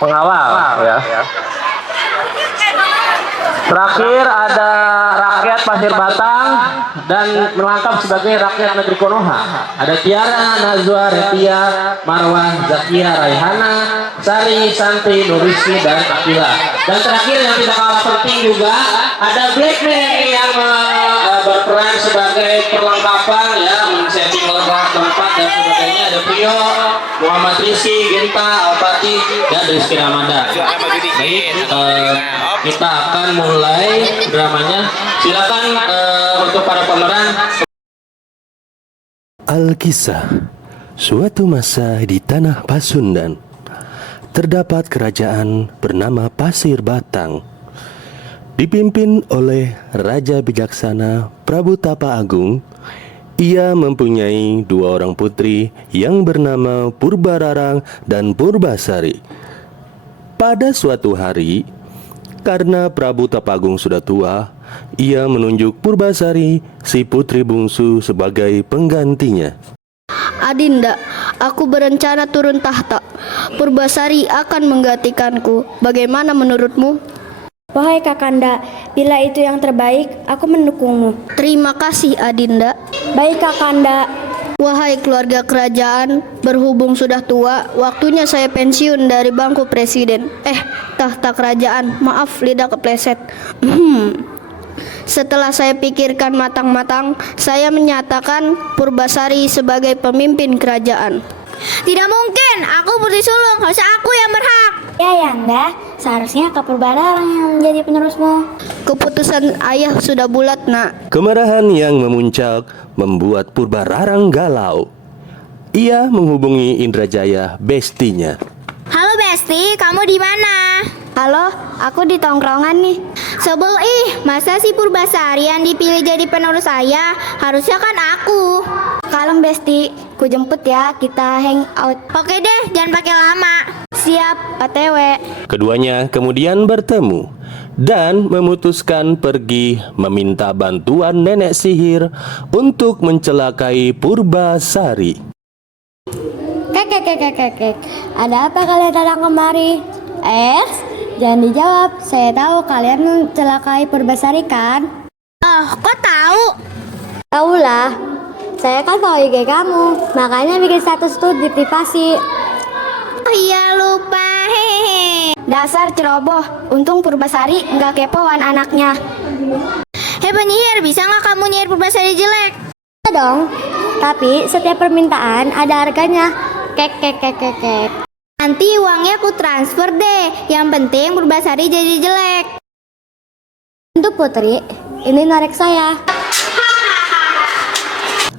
pengawal ya. Terakhir ada rakyat Pasir Batang dan melengkap sebagai rakyat negeri Konoha. Ada Tiara, Nazwa, Retia, Marwah, Zakia, Raihana, Sari, Santi, Nurisi, dan Akila. Dan terakhir yang tidak kalah penting juga ada Blackman yang berperan sebagai perlengkapan ya, men-setting tempat dan sebagainya. Ada Prio, Muhammad Rizky, Genta, Alpati, dan Rizky Ramadan. Baik, kita akan mulai dramanya. Silakan untuk para pemeran. Alkisah. Suatu masa di tanah Pasundan terdapat kerajaan bernama Pasir Batang, dipimpin oleh Raja Bijaksana Prabu Tapa Agung. Ia mempunyai dua orang putri yang bernama Purbararang dan Purbasari. Pada suatu hari, karena Prabu Tapagung sudah tua, ia menunjuk Purbasari, si putri bungsu, sebagai penggantinya. Adinda, aku berencana turun tahta. Purbasari akan menggantikanku. Bagaimana menurutmu? Wahai Kakanda, bila itu yang terbaik, aku mendukungmu. Terima kasih, Adinda. Baik Kakanda. Wahai keluarga kerajaan, berhubung sudah tua, waktunya saya pensiun dari bangku presiden. Tahta kerajaan, maaf lidah kepleset. Setelah saya pikirkan matang-matang, saya menyatakan Purbasari sebagai pemimpin kerajaan. Tidak mungkin, aku putri sulung, harusnya aku yang berhak. Ya Yanda, seharusnya Kak Purbararang yang menjadi penerusmu. Keputusan ayah sudah bulat, nak. Kemarahan yang memuncak membuat Purbararang galau. Ia menghubungi Indrajaya, bestinya. Halo Besti, kamu di mana? Halo, aku di tongkrongan nih. Sebel masa si Purbasari yang dipilih jadi penerus saya? Harusnya kan aku. Kalem Besti, ku jemput ya, kita hang out. Oke deh, jangan pakai lama. Siap, OTW. Keduanya kemudian bertemu dan memutuskan pergi meminta bantuan nenek sihir untuk mencelakai Purbasari. Kek. Ada apa kalian datang kemari? Jangan dijawab. Saya tahu kalian mencelakai Purbasari kan? Oh, kok tahu? Tahulah. Saya kan tahu IG kamu, makanya bikin status tuh di privasi. Oh iya lupa, hehehe. Dasar ceroboh. Untung Purbasari nggak kepoan anaknya. Hei penyihir, bisa nggak kamu nyihir Purbasari jelek? Bisa dong. Tapi setiap permintaan ada harganya. Kek. Nanti uangnya aku transfer deh. Yang penting Purbasari jadi jelek. Untuk putri, ini narek saya.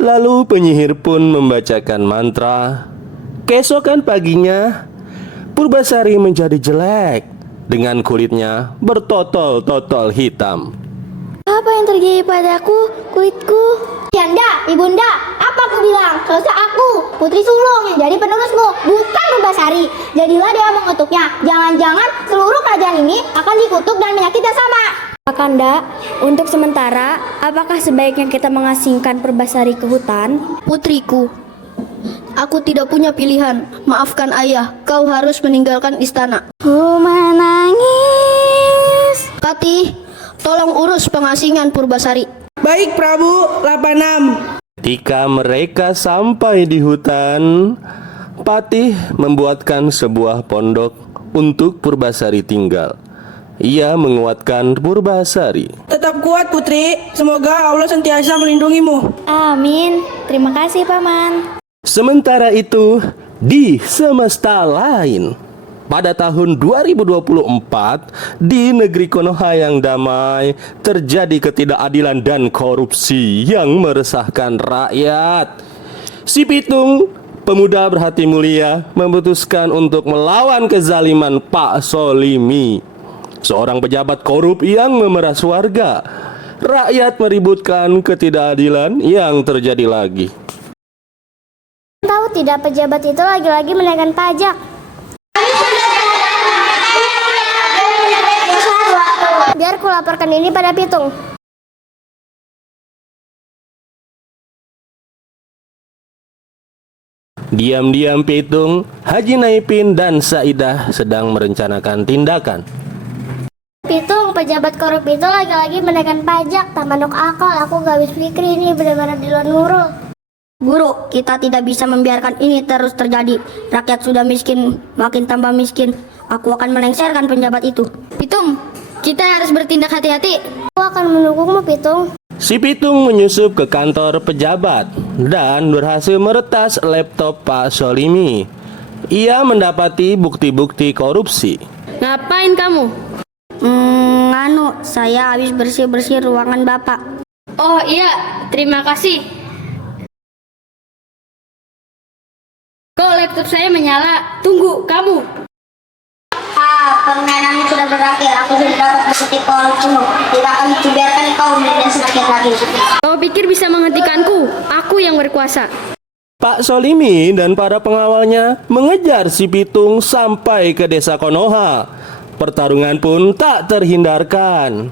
Lalu penyihir pun membacakan mantra. Keesokan paginya, Purbasari menjadi jelek dengan kulitnya bertotol-totol hitam. Apa yang terjadi padaku, kulitku? Yanda, ibunda, apa aku bilang? Selesai aku, putri sulung yang jadi penerusmu, bukan Purbasari. Jadilah dia mengutuknya. Jangan-jangan seluruh kerajaan ini akan dikutuk dan menyakiti sama. Kakanda, untuk sementara, apakah sebaiknya kita mengasingkan Purbasari ke hutan? Putriku, aku tidak punya pilihan. Maafkan ayah, kau harus meninggalkan istana. Menangis. Patih, tolong urus pengasingan Purbasari. Baik Prabu 86. Ketika mereka sampai di hutan, Patih membuatkan sebuah pondok untuk Purbasari tinggal. Ia menguatkan Purbasari. Tetap kuat putri, semoga Allah sentiasa melindungimu. Amin. Terima kasih Paman. Sementara itu, di semesta lain, pada tahun 2024, di negeri Konoha yang damai, terjadi ketidakadilan dan korupsi yang meresahkan rakyat. Si Pitung, pemuda berhati mulia, memutuskan untuk melawan kezaliman Pak Solimi, seorang pejabat korup yang memeras warga. Rakyat meributkan ketidakadilan yang terjadi lagi. Tahu tidak, pejabat itu lagi-lagi menaikkan pajak. Biar kulaporkan ini pada Pitung. Diam-diam Pitung, Haji Naipin dan Saidah sedang merencanakan tindakan. Pitung, pejabat korup itu lagi-lagi menaikkan pajak. Tak manuk akal, aku gak habis pikir ini benar-benar di luar nurul. Guru, kita tidak bisa membiarkan ini terus terjadi. Rakyat sudah miskin, makin tambah miskin. Aku akan melengsarkan penjabat itu. Pitung, kita harus bertindak hati-hati. Aku akan mendukungmu, Pitung. Si Pitung menyusup ke kantor pejabat dan berhasil meretas laptop Pak Solimi. Ia mendapati bukti-bukti korupsi. Ngapain kamu? Saya habis bersih-bersih ruangan Bapak. Oh iya, terima kasih. Kok laptop saya menyala? Tunggu, kamu. Permainan sudah berakhir. Aku sudah dapat bukti korupsimu. Tidak akan dibiarkan kau menjadi sedikit lagi. Kau pikir bisa menghentikanku? Aku yang berkuasa. Pak Solimi dan para pengawalnya mengejar si Pitung sampai ke desa Konoha. Pertarungan pun tak terhindarkan.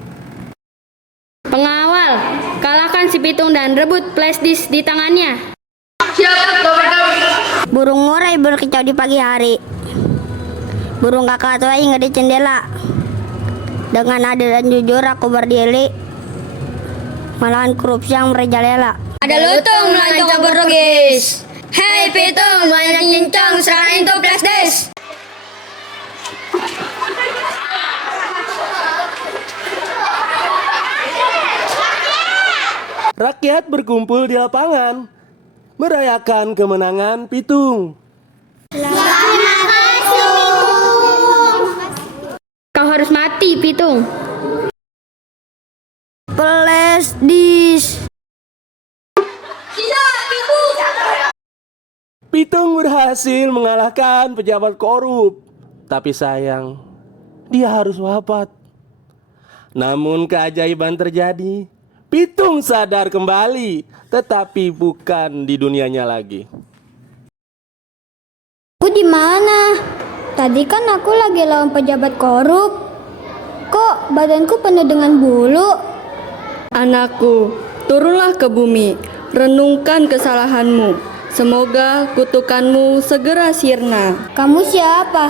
Pengawal, kalahkan si Pitung dan rebut flash disk di tangannya. Burung ngurai berkicau di pagi hari. Burung kakak tua ingat di jendela. Dengan adil dan jujur aku berdiri, malahan korupsi yang merajalela. Ada lutung melancong berugis. Hei Pitung, banyak cincang serahin tuh flash disk. Rakyat berkumpul di lapangan merayakan kemenangan Pitung. Kau harus mati, Pitung. Flash disk. Pitung berhasil mengalahkan pejabat korup. Tapi sayang, dia harus wafat. Namun keajaiban terjadi. Pitung sadar kembali, tetapi bukan di dunianya lagi. Aku di mana? Tadi kan aku lagi lawan pejabat korup. Kok badanku penuh dengan bulu? Anakku, turunlah ke bumi, renungkan kesalahanmu. Semoga kutukanmu segera sirna. Kamu siapa?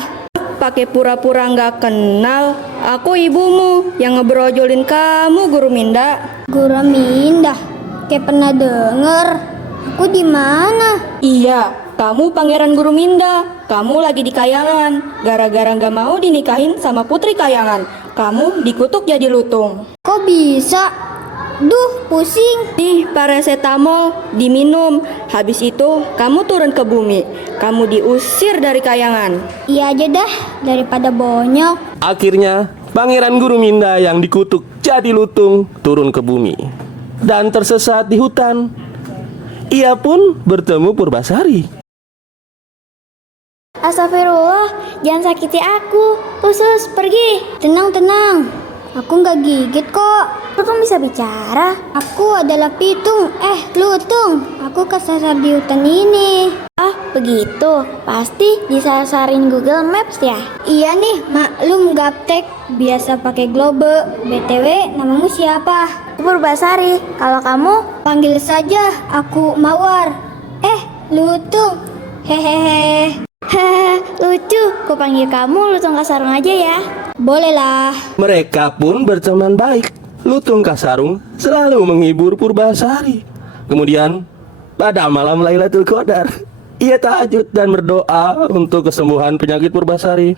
Pakai pura-pura nggak kenal. Aku ibumu yang ngebrojolin kamu, Guru Minda. Guru Minda. Kayak pernah denger. Aku di mana? Iya, kamu Pangeran Guru Minda. Kamu lagi di Kayangan. Gara-gara nggak mau dinikahin sama Putri Kayangan, kamu dikutuk jadi lutung. Kok bisa? Duh, pusing. Nih, paracetamol diminum. Habis itu kamu turun ke bumi. Kamu diusir dari Kayangan. Iya aja dah, daripada bonyok. Akhirnya, Pangeran Guru Minda yang dikutuk jadi lutung turun ke bumi dan tersesat di hutan. Ia pun bertemu Purbasari. Astagfirullah, jangan sakiti aku. Khusus, pergi. Tenang. Aku nggak gigit kok. Kamu bisa bicara? Aku adalah Pitung, lutung. Aku kesasar di hutan ini. Ah, begitu. Pasti disasarin Google Maps ya? Iya nih, maklum gaptek. Biasa pakai globe. BTW, namamu siapa? Purbasari. Kalau kamu? Panggil saja aku Mawar. Lutung. Hehehe. Lucu. Ku panggil kamu Lutung Kasarung aja ya. Bolehlah. Mereka pun berteman baik. Lutung Kasarung selalu menghibur Purbasari. Kemudian, pada malam Lailatul Qadar, ia tahajud dan berdoa untuk kesembuhan penyakit Purbasari.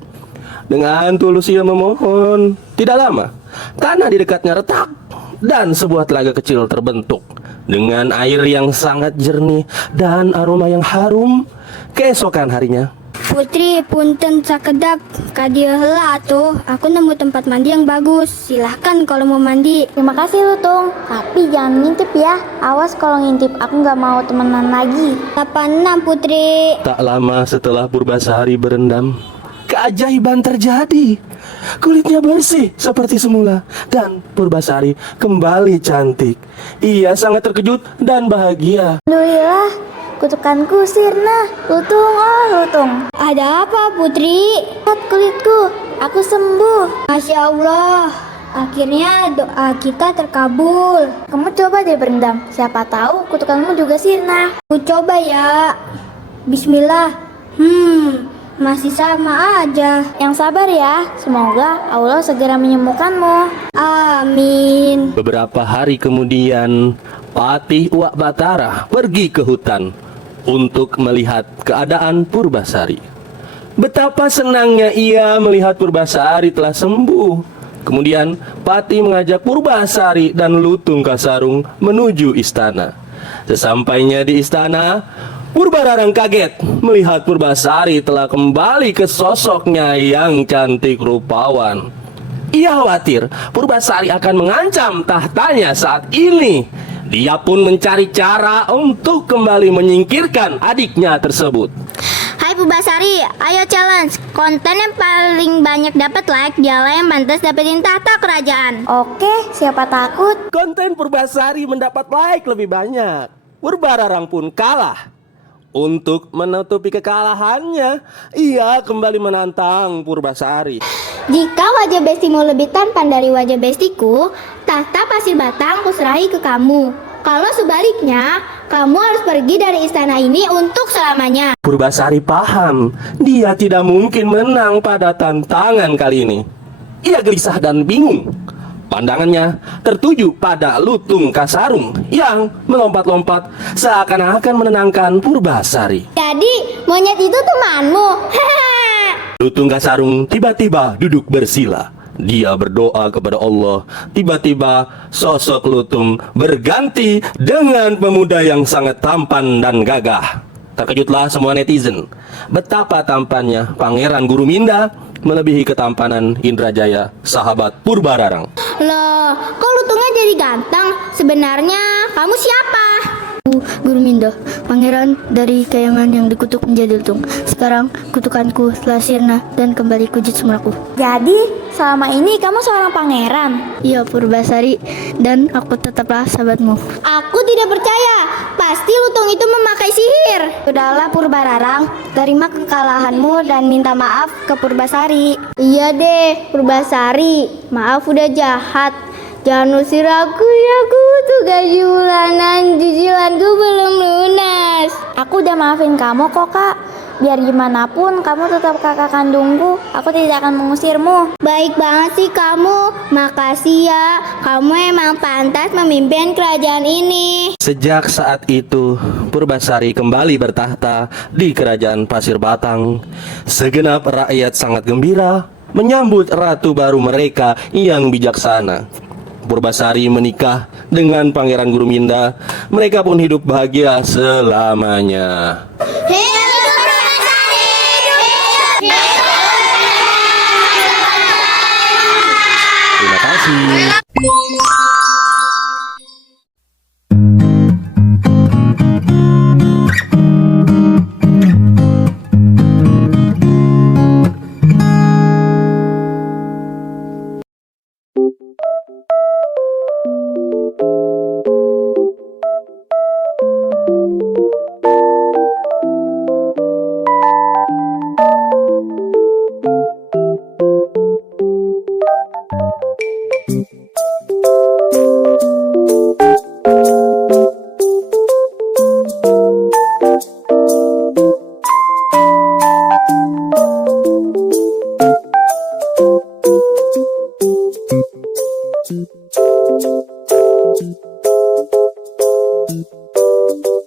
Dengan tulus ia memohon. Tidak lama, tanah di dekatnya retak dan sebuah telaga kecil terbentuk dengan air yang sangat jernih dan aroma yang harum. Keesokan harinya, Putri, punten sakedap kadia heula atuh. Aku nemu tempat mandi yang bagus. Silahkan kalau mau mandi. Terima kasih Lutung. Tapi jangan ngintip ya. Awas kalau ngintip, aku nggak mau temenan lagi. 86 Putri. tak lama setelah Purbasari berendam, keajaiban terjadi. Kulitnya bersih seperti semula dan Purbasari kembali cantik. Ia sangat terkejut dan bahagia. Alhamdulillah, kutukanku sirna. Lutung, Lutung. Ada apa Putri? Lihat kulitku, aku sembuh. Masya Allah, akhirnya doa kita terkabul. Kamu coba deh berendam, siapa tahu kutukanmu juga sirna. Aku coba ya. Bismillah. Masih sama aja. Yang sabar ya. Semoga Allah segera menyembuhkanmu. Amin. Beberapa hari kemudian, Patih Uwak Batara pergi ke hutan untuk melihat keadaan Purbasari. Betapa senangnya ia melihat Purbasari telah sembuh. Kemudian Patih mengajak Purbasari dan Lutung Kasarung menuju istana. Sesampainya di istana, Purbararang kaget melihat Purbasari telah kembali ke sosoknya yang cantik rupawan. Ia khawatir Purbasari akan mengancam tahtanya saat ini. Dia pun mencari cara untuk kembali menyingkirkan adiknya tersebut. Hai Purbasari, ayo challenge. Konten yang paling banyak dapat like, dialah yang pantas dapetin tahta kerajaan. Oke, siapa takut? Konten Purbasari mendapat like lebih banyak. Purbararang pun kalah. Untuk menutupi kekalahannya, ia kembali menantang Purbasari. Jika wajah bestimu lebih tampan dari wajah bestiku, tahta Pasir Batang kuserahi ke kamu. Kalau sebaliknya, kamu harus pergi dari istana ini untuk selamanya. Purbasari paham, dia tidak mungkin menang pada tantangan kali ini. Ia gelisah dan bingung. Pandangannya tertuju pada Lutung Kasarung yang melompat-lompat seakan-akan menenangkan Purbasari. Jadi, monyet itu temanmu. Lutung Kasarung tiba-tiba duduk bersila. Dia berdoa kepada Allah. Tiba-tiba sosok Lutung berganti dengan pemuda yang sangat tampan dan gagah. Terkejutlah semua netizen. Betapa tampannya Pangeran Guruminda melebihi ketampanan Indrajaya, sahabat Purbararang. Loh, kok Lutungnya jadi ganteng? Sebenarnya kamu siapa? Guru Minda, pangeran dari Kayangan yang dikutuk menjadi lutung. Sekarang kutukanku telah sirna dan kembali ke jitsumraku. Jadi, selama ini kamu seorang pangeran? Iya, Purbasari, dan aku tetaplah sahabatmu. Aku tidak percaya. Pasti Lutung itu memakai sihir. Sudahlah Purbararang, terima kekalahanmu dan minta maaf ke Purbasari. Iya deh, Purbasari. Maaf udah jahat. Jangan usir aku ya, aku butuh gaji bulanan. Cicilanku belum lunas. Aku udah maafin kamu kok, Kak. Biar gimana pun kamu tetap kakak kandungku. Aku tidak akan mengusirmu. Baik banget sih kamu. Makasih ya. Kamu emang pantas memimpin kerajaan ini. Sejak saat itu, Purbasari kembali bertahta di kerajaan Pasir Batang. Segenap rakyat sangat gembira menyambut ratu baru mereka yang bijaksana. Purbasari menikah dengan Pangeran Guruminda. Mereka pun hidup bahagia selamanya. Terima kasih. Thank you.